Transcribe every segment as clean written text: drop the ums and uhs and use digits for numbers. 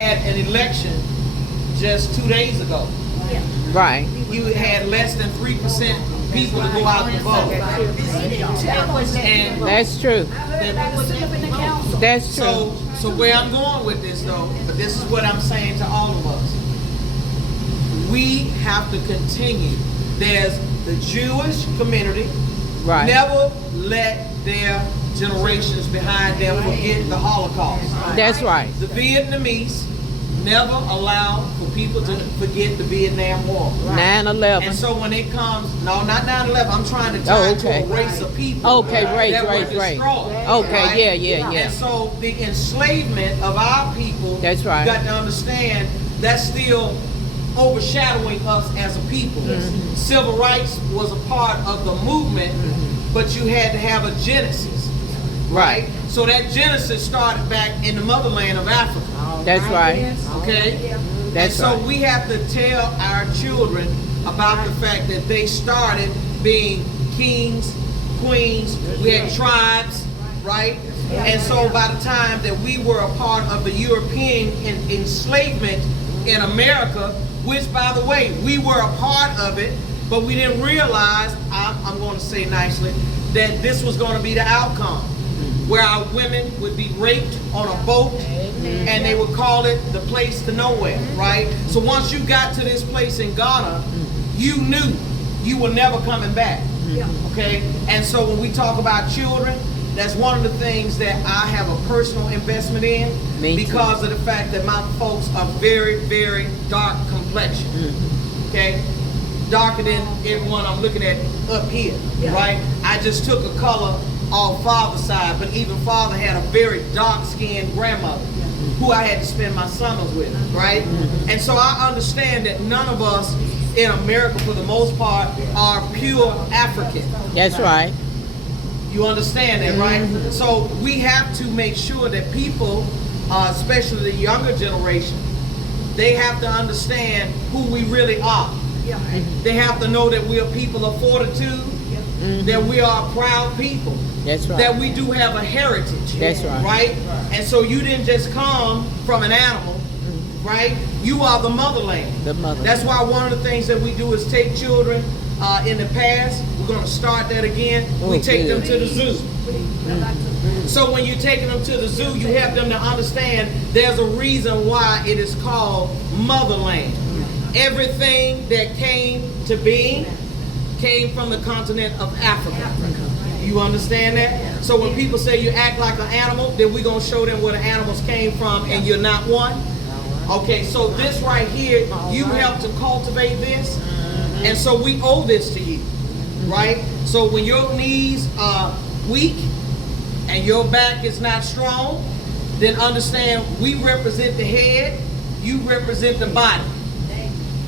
had an election just 2 days ago. Right. You had less than 3% people to go out and vote. And That's true. That's true. so where I'm going with this though, but this is what I'm saying to all of us. We have to continue. There's the Jewish community. Right. Never let their generations behind them forget the Holocaust. That's right. The Vietnamese never allow for people to forget the Vietnam War. 9/11. And so when it comes, no, not 9/11, I'm trying to tie it to a race of people Okay, race, that were race. destroyed. Okay, right? yeah. And so the enslavement of our people, That's right. you got to understand, that's still overshadowing us as a people. Mm-hmm. Civil rights was a part of the movement, but you had to have a genesis. Right? So that genesis started back in the motherland of Africa. That's right. Okay? That's so right. we have to tell our children about the fact that they started being kings, queens, we had tribes, right? And so by the time that we were a part of the European enslavement in America, which by the way, we were a part of it, but we didn't realize, I'm going to say nicely, that this was going to be the outcome, where our women would be raped on a boat, and they would call it the place to nowhere, right? So once you got to this place in Ghana, you knew you were never coming back, okay? And so when we talk about children, that's one of the things that I have a personal investment in because of the fact that my folks are very, very dark complexion, okay? Darker than everyone I'm looking at up here, right? I just took a color on father's side, but even father had a very dark-skinned grandmother who I had to spend my summers with, right? And so I understand that none of us in America, for the most part, are pure African. That's right. You understand that, right? So we have to make sure that people, especially the younger generation, they have to understand who we really are. They have to know that we are people of fortitude, that we are proud people. That's right. That we do have a heritage. That's right. Right? And so you didn't just come from an animal, right? You are the motherland. The motherland. That's why one of the things that we do is take children in the past. We're going to start that again. We take them to the zoo. So when you're taking them to the zoo, you have them to understand there's a reason why it is called motherland. Everything that came to being came from the continent of Africa. You understand that? So when people say you act like an animal, then we're going to show them where the animals came from and you're not one. Okay, so this right here, you helped to cultivate this. And so we owe this to you, right? So when your knees are weak and your back is not strong, then understand we represent the head, you represent the body.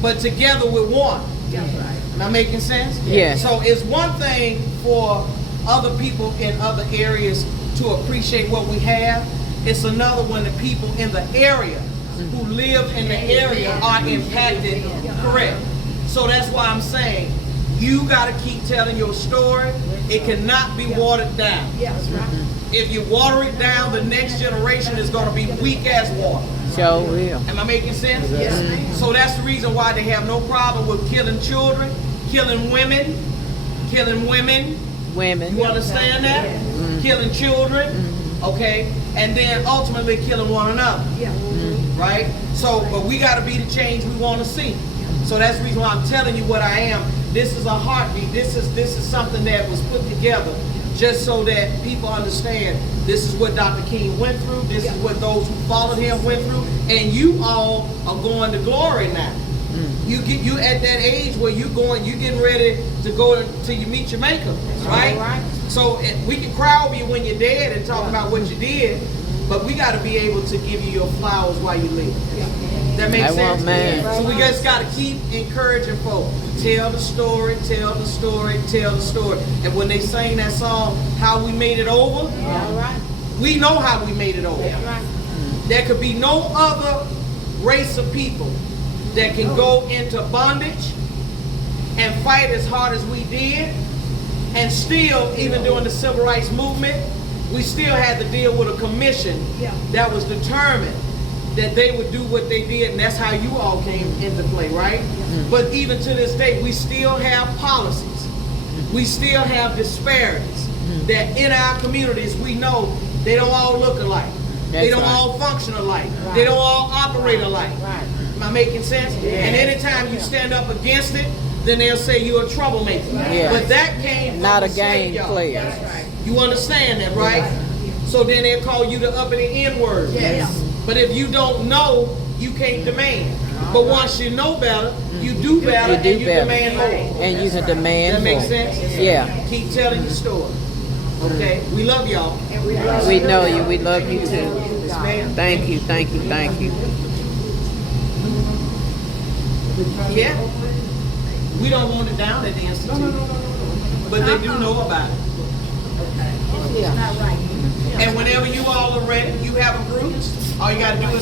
But together we're one. Am I making sense? Yeah. So it's one thing for other people in other areas to appreciate what we have. It's another when the people in the area who live in the area are impacted. Correct. So that's why I'm saying you got to keep telling your story. It cannot be watered down. If you water it down, the next generation is going to be weak as water. Sure will. Am I making sense? Yes. So that's the reason why they have no problem with killing children, killing women. Women. You understand that? Killing children, okay? And then ultimately killing one another, right? So, but we got to be the change we want to see. So that's the reason why I'm telling you what I am. This is a heartbeat. This is something that was put together just so that people understand this is what Dr. King went through. This is what those who followed him went through. And you all are going to glory now. You at that age where you getting ready to go till you meet your maker, right? So we can cry over you when you're dead and talk about what you did, but we got to be able to give you your flowers while you live. That makes sense? Man. So we just got to keep encouraging folks. Tell the story, tell the story, tell the story. And when they sing that song, How We Made It Over, we know how we made it over. There could be no other race of people that can go into bondage and fight as hard as we did, and still, even during the civil rights movement, we still had to deal with a commission that was determined that they would do what they did, and that's how you all came into play, right? But even to this day, we still have policies. We still have disparities that in our communities we know they don't all look alike. They don't all function alike. They don't all operate alike. Am I making sense? And anytime you stand up against it, then they'll say you're a troublemaker. Yeah. But that came from Not the a game slave yard. player. You understand that, right? So then they'll call you the uppity N-word. But if you don't know, you can't demand. But once you know better, you do better, You do and you better. demand more. And you can demand That makes more. sense? Yeah. Keep telling your story. Okay? We love y'all. We know you. We love you too. Yes, ma'am. Thank you, thank you, thank you. Yeah. We don't want it down at the Institute. But they do know about it. Yeah. And whenever you all are ready, you have a group, all you got to do is